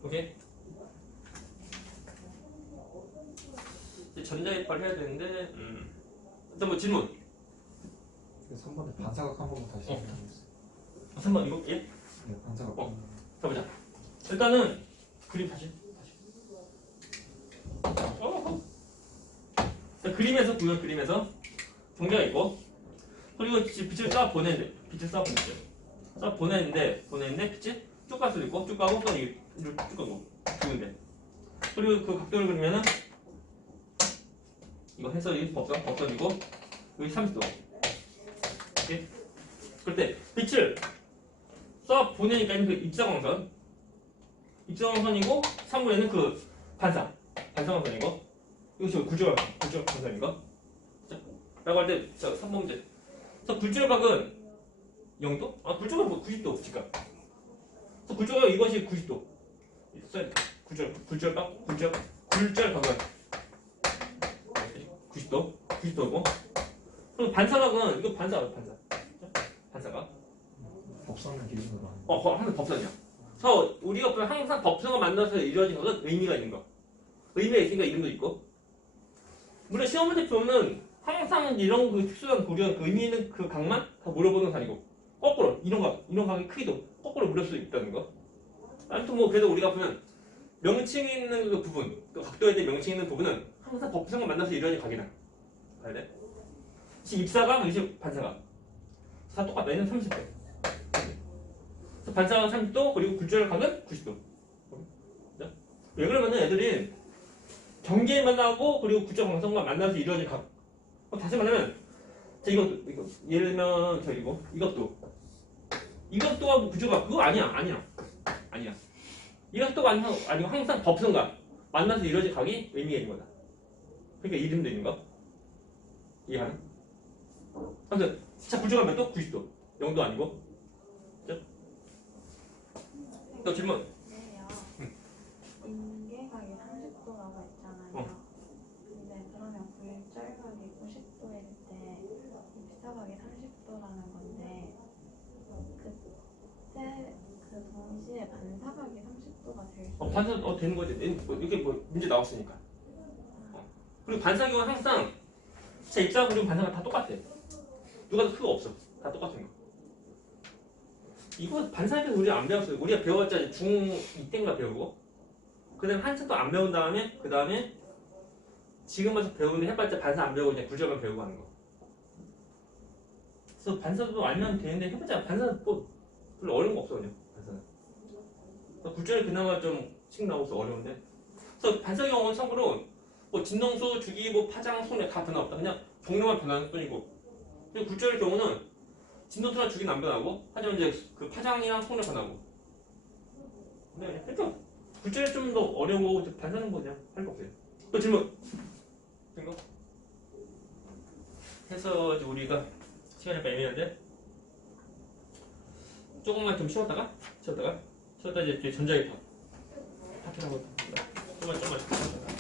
오케이? 이제 전자입발 해야 되는데, 일단 질문. 3번에 반사각 한 번만 다시 해주세요. 3번 이거 예? 네, 반사각. 자 보자. 일단은 그림 다시. 자, 그림에서 보면 그림에서 경계가 있고, 그리고 빛을 쏴 보내는데 빛이 쭉 갈 수도 있고 쭉 가고 또 이렇게 쭉 가고 두근데. 그리고 그 각도를 그리면은 이거 해설이 법선이고 여기 30도. 오케이? 그럴 때 빛을 쏴 보내니까 그 입사광선이고 3분에는 그 반사광선이고 이것이 굴절 광선이고. 라고 할 때 3번 문제. 그래서 굴절각은 0도? 굴절각은 90도 직각. 그래서 굴절각 이것이 90도. 굴절각은 90도고. 그리고 반사각은 이거 반사각. 법선을 기준으로 하는. 항상 법선이야. 그래서 우리가 보면 항상 법선을 만나서 이루어진 것은 의미가 있는 거. 의미가 있으니까 이름도 있고. 물론 시험 문제 보면은 항상 이런 그 특수한 고려한 그 의미 있는 그 각만 다 물어보는 사이고, 거꾸로 이런 각의 크기도 거꾸로 물을 수 있다는 거. 아무튼 그래도 우리가 보면 명칭이 있는 그 부분, 그 각도에 대해 명칭이 있는 부분은 항상 법성을 만나서 이루어진 각이다. 봐야 돼. 입사각, 반사각 다 똑같다. 얘는 30도. 반사각은 30도, 그리고 굴절각은 90도. 왜 그러면은 애들이 경계에 만나고 그리고 굴절 광선과 만나서 이루어진 각. 다시 말하면 이거 예를 들면 이것도 구조가 그거 아니야. 이것도 아니고 항상 법선과 만나서 이루어진 각이 의미가 있는 거다. 그러니까 이름도 있는 거. 이해하나? 아무튼 자 굴절가 몇 도? 90도. 0도 아니고. 그죠? 또 질문. 네요. 인계각이 30도라고 했잖아요. 근데 그러면 굴절각이 90도일 때 입사각이 30도라는 건데 그때 그 동시에 반사각이 30도가 될 수 반사 되는 거지. 이렇게 문제 나왔으니까. 그리고 반사각은 항상 자 입사각 그리고 반사각 다 똑같아. 누가 더 크고 없어. 다 똑같은 거. 이거 반사각은 우리가 안 배웠어요. 우리가 배웠잖아. 중2 때인가 배우고. 그 다음에 한참 또 안 배운 다음에 그 다음에 지금 와서 배우는데 해봤자 반사 안 배우고 그냥 굴절만 배우고 하는 거. 그래서 반사도 알면 되는데 해봤자 반사는 별로 어려운 거 없어 그냥 반사는. 굴절이 그나마 좀씩 나와서 어려운데. 그래서 반사 경우는 참고로 진동수, 주기, 파장, 손해 다 변화 없다. 그냥 종류만 변하는 뿐이고. 근데 굴절의 경우는 진동수나 주기는 안 변하고 하지만 이제 그 파장이랑 손해 변하고. 네, 그러니까 굴절이 좀 더 어려워. 반사는 그냥 할 거 없어요. 또 질문. 된 거? 해서 이제 우리가 시간이 애매한데 조금만 좀 쉬었다가 이제 전자기파 파트라고 좀만 쉬었다가